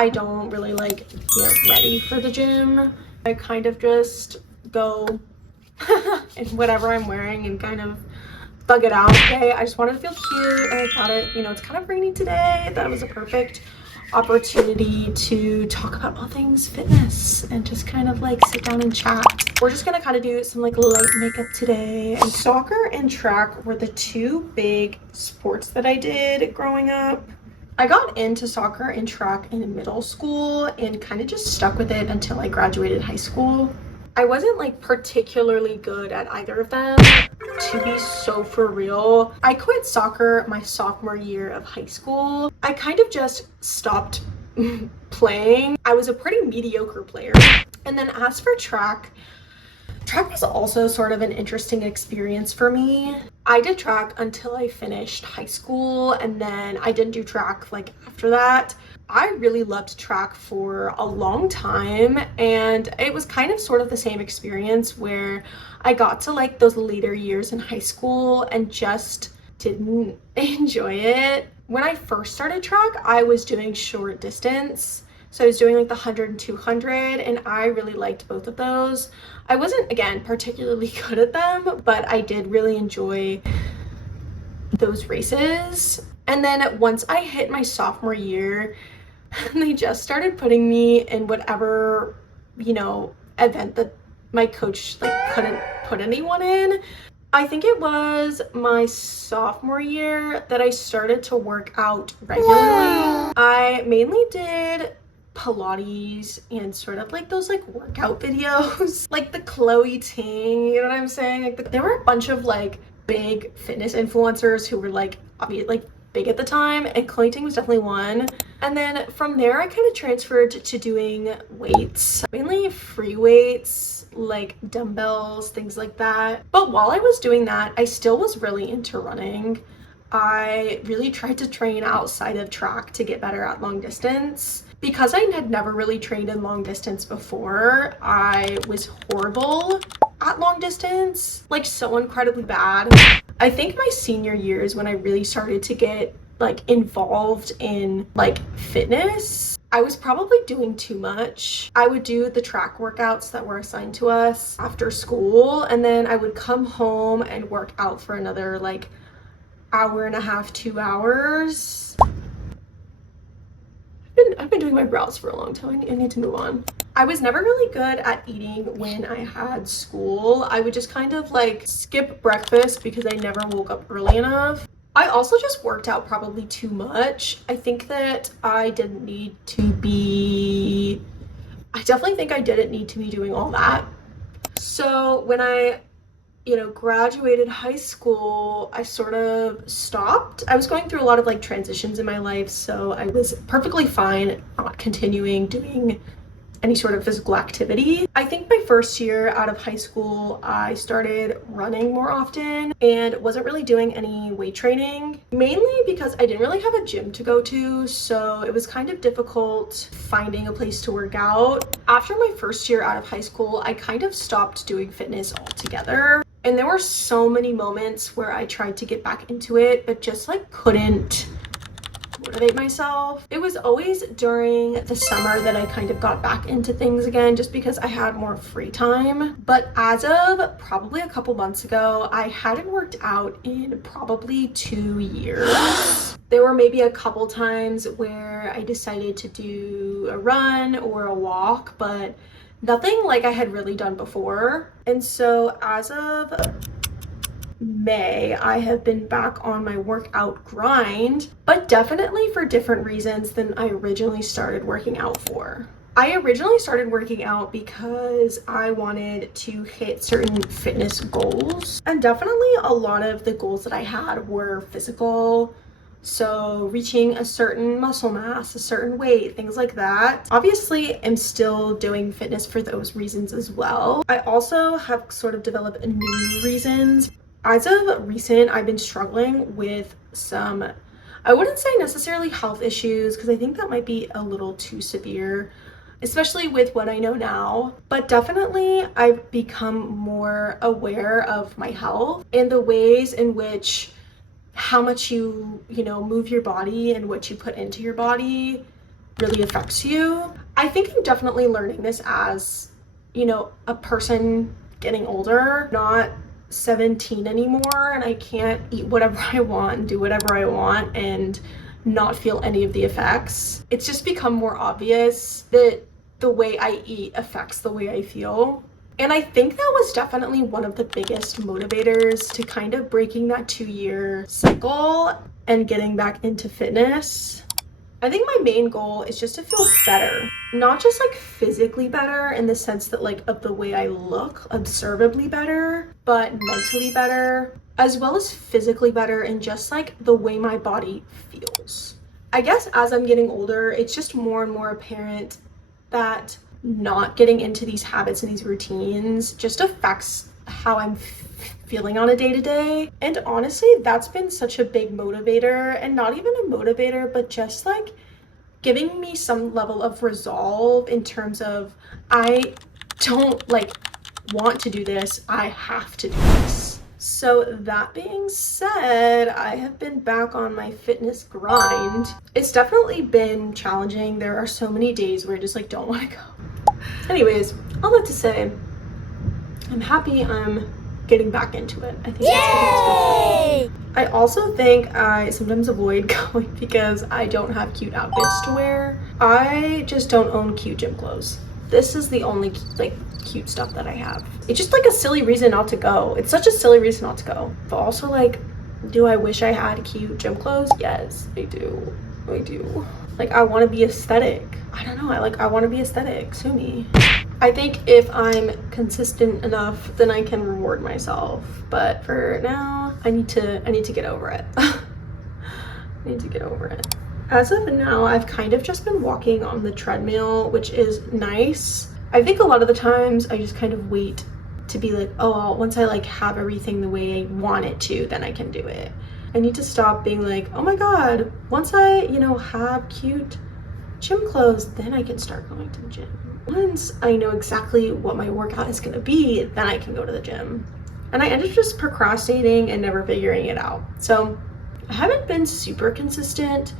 I don't really like get ready for the gym. I kind of just go in whatever I'm wearing and kind of thug it out. Okay, I just wanted to feel cute, and I thought it's kind of rainy today. I thought it was a perfect opportunity to talk about all things fitness and just kind of like sit down and chat. We're just gonna kind of do some like light makeup today. And soccer and track were the two big sports that I did growing up. I got into soccer and track in middle school and kind of just stuck with it until I graduated high school. I wasn't like particularly good at either of them, to be so for real. I quit soccer my sophomore year of high school. I kind of just stopped playing. I was a pretty mediocre player. And then as for track was also sort of an interesting experience for me. I did track until I finished high school, and then I didn't do track like after that. I really loved track for a long time, and it was kind of sort of the same experience where I got to like those later years in high school and just didn't enjoy it. When I first started track, I was doing short distance. So I was doing like the 100 and 200, and I really liked both of those. I wasn't, again, particularly good at them, but I did really enjoy those races. And then once I hit my sophomore year, they just started putting me in whatever, event that my coach like couldn't put anyone in. I think it was my sophomore year that I started to work out regularly. I mainly did Pilates and sort of like those like workout videos, like the Chloe Ting, you know what I'm saying? Like there were a bunch of like big fitness influencers who were like obviously like big at the time, and Chloe Ting was definitely one. And then from there I kind of transferred to doing weights, mainly free weights, like dumbbells, things like that. But while I was doing that, I still was really into running. I really tried to train outside of track to get better at long distance. Because I had never really trained in long distance before, I was horrible at long distance, like so incredibly bad. I think my senior year is when I really started to get like involved in like fitness. I was probably doing too much. I would do the track workouts that were assigned to us after school, and then I would come home and work out for another like hour and a half, 2 hours. I've been doing my brows for a long time. I need to move on. I was never really good at eating when I had school. I would just kind of like skip breakfast because I never woke up early enough. I also just worked out probably too much. I think that I definitely think I didn't need to be doing all that. So when I graduated high school, I sort of stopped. I was going through a lot of like transitions in my life, so I was perfectly fine not continuing doing any sort of physical activity. I think my first year out of high school, I started running more often and wasn't really doing any weight training, mainly because I didn't really have a gym to go to, so it was kind of difficult finding a place to work out. After my first year out of high school, I kind of stopped doing fitness altogether. And there were so many moments where I tried to get back into it, but just like couldn't motivate myself. It was always during the summer that I kind of got back into things again, just because I had more free time. But as of probably a couple months ago, I hadn't worked out in probably 2 years. There were maybe a couple times where I decided to do a run or a walk, but nothing like I had really done before. And so as of May, I have been back on my workout grind, but definitely for different reasons than I originally started working out for. I originally started working out because I wanted to hit certain fitness goals, and definitely a lot of the goals that I had were physical. So reaching a certain muscle mass, a certain weight, things like that. Obviously, I'm still doing fitness for those reasons as well. I also have sort of developed new reasons. As of recent, I've been struggling with some, I wouldn't say necessarily health issues, because I think that might be a little too severe, especially with what I know now. But definitely I've become more aware of my health and the ways in which how much you move your body and what you put into your body really affects you. I think I'm definitely learning this as, you know, a person getting older, not 17 anymore, and I can't eat whatever I want and do whatever I want and not feel any of the effects. It's just become more obvious that the way I eat affects the way I feel. And I think that was definitely one of the biggest motivators to kind of breaking that 2-year cycle and getting back into fitness. I think my main goal is just to feel better, not just like physically better in the sense that like of the way I look, observably better, but mentally better, as well as physically better and just like the way my body feels. I guess as I'm getting older, it's just more and more apparent that not getting into these habits and these routines just affects how I'm feeling on a day-to-day. And honestly, that's been such a big motivator, and not even a motivator, but just like giving me some level of resolve in terms of I don't like want to do this, I have to do this. So that being said, I have been back on my fitness grind. It's definitely been challenging. There are so many days where I just like don't want to go. Anyways, all that to say, I'm happy I'm getting back into it. I think that's good. I also think I sometimes avoid going because I don't have cute outfits to wear. I just don't own cute gym clothes. This is the only like cute stuff that I have. It's just like a silly reason not to go. It's such a silly reason not to go. But also like, do I wish I had cute gym clothes? Yes, I do. I do. Like I want to be aesthetic. I don't know. I want to be aesthetic. Sue me. I think if I'm consistent enough, then I can reward myself. But for now, I need to get over it. I need to get over it. As of now, I've kind of just been walking on the treadmill, which is nice. I think a lot of the times I just kind of wait to be like, oh, well, once I like have everything the way I want it to, then I can do it. I need to stop being like, oh my God, once I, you know, have cute gym clothes, then I can start going to the gym. Once I know exactly what my workout is gonna be, then I can go to the gym. And I ended up just procrastinating and never figuring it out. So I haven't been super consistent,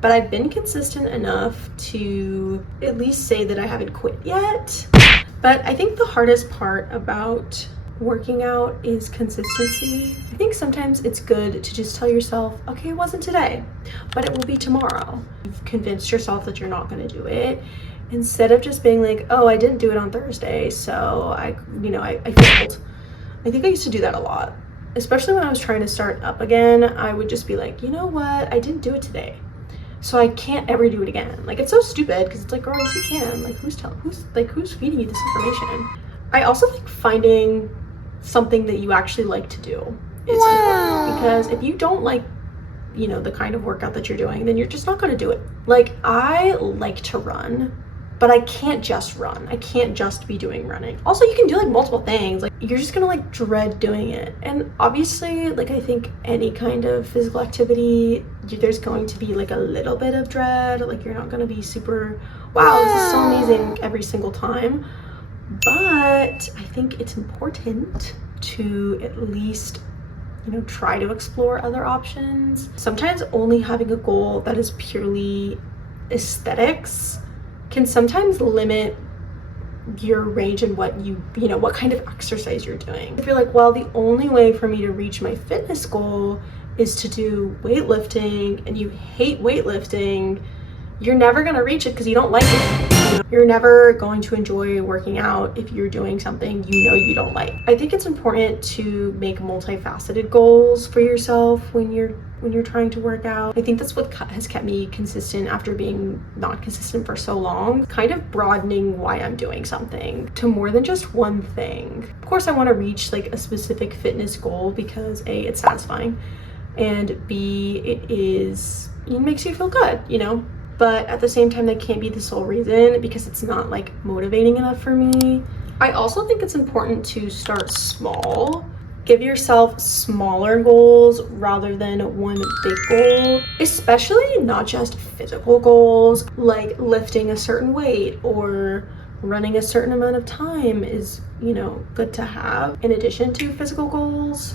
but I've been consistent enough to at least say that I haven't quit yet. But I think the hardest part about working out is consistency. I think sometimes it's good to just tell yourself, okay, it wasn't today, but it will be tomorrow. You've convinced yourself that you're not gonna do it, instead of just being like, oh, I didn't do it on Thursday, so I failed. I think I used to do that a lot, especially when I was trying to start up again. I would just be like, you know what, I didn't do it today, so I can't ever do it again. Like, it's so stupid because it's like, girl, yes you can. Like, who's feeding you this information? I also think finding something that you actually like to do is important, because if you don't like, you know, the kind of workout that you're doing, then you're just not going to do it. Like, I like to run, but I can't just run. I can't just be doing running. Also, you can do like multiple things. Like, you're just gonna like dread doing it. And obviously, like, I think any kind of physical activity, there's going to be like a little bit of dread. Like, you're not gonna be super, wow, this is so amazing every single time. But I think it's important to at least, you know, try to explore other options. Sometimes only having a goal that is purely aesthetics can sometimes limit your range and what you know, what kind of exercise you're doing. If you're like, well, the only way for me to reach my fitness goal is to do weightlifting, and you hate weightlifting, you're never gonna reach it because you don't like it. You're never going to enjoy working out if you're doing something you know you don't like. I think it's important to make multifaceted goals for yourself when you're trying to work out. I think that's what has kept me consistent after being not consistent for so long, kind of broadening why I'm doing something to more than just one thing. Of course, I want to reach like a specific fitness goal because A, it's satisfying, and B, it makes you feel good, you know? But at the same time, that can't be the sole reason because it's not like motivating enough for me. I also think it's important to start small. Give yourself smaller goals rather than one big goal, especially not just physical goals like lifting a certain weight or running a certain amount of time is, you know, good to have in addition to physical goals.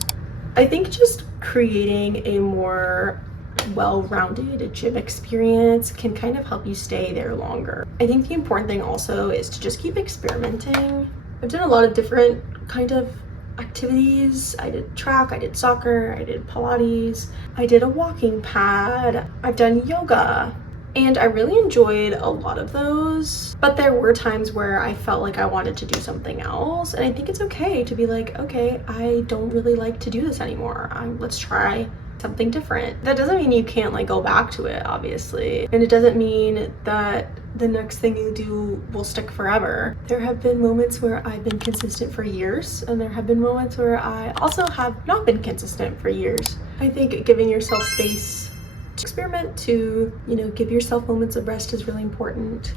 I think just creating a more well-rounded gym experience can kind of help you stay there longer. I think the important thing also is to just keep experimenting. I've done a lot of different kind of activities. I did track, I did soccer, I did Pilates, I did a walking pad, I've done yoga, and I really enjoyed a lot of those. But there were times where I felt like I wanted to do something else, and I think it's okay to be like, okay, I don't really like to do this anymore. Let's try something different. That doesn't mean you can't like go back to it, obviously, and it doesn't mean that the next thing you do will stick forever. There have been moments where I've been consistent for years, and there have been moments where I also have not been consistent for years. I think giving yourself space to experiment, to, you know, give yourself moments of rest is really important.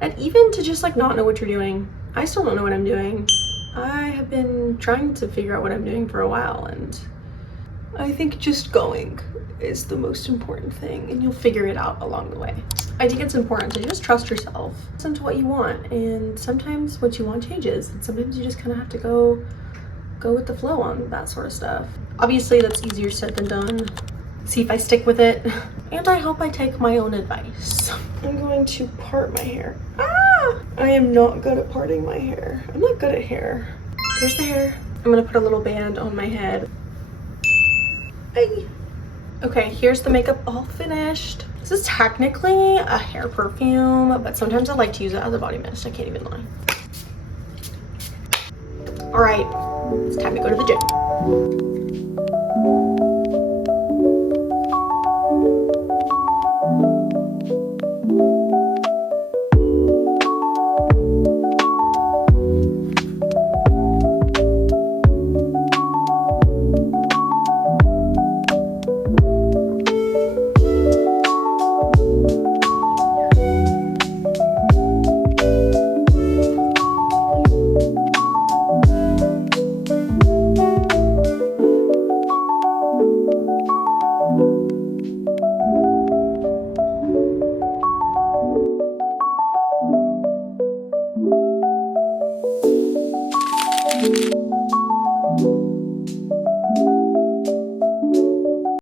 And even to just like not know what you're doing. I still don't know what I'm doing. I have been trying to figure out what I'm doing for a while, and I think just going is the most important thing, and you'll figure it out along the way. I think it's important to just trust yourself, listen to what you want, and sometimes what you want changes, and sometimes you just kind of have to go with the flow on that sort of stuff. Obviously, that's easier said than done. See if I stick with it, and I hope I take my own advice. I'm going to part my hair. I am not good at parting my hair. I'm not good at hair. Here's the hair. I'm gonna put a little band on my head. Hey. Okay, here's the makeup all finished. This is technically a hair perfume, but sometimes I like to use it as a body mist. I can't even lie. All right, it's time to go to the gym.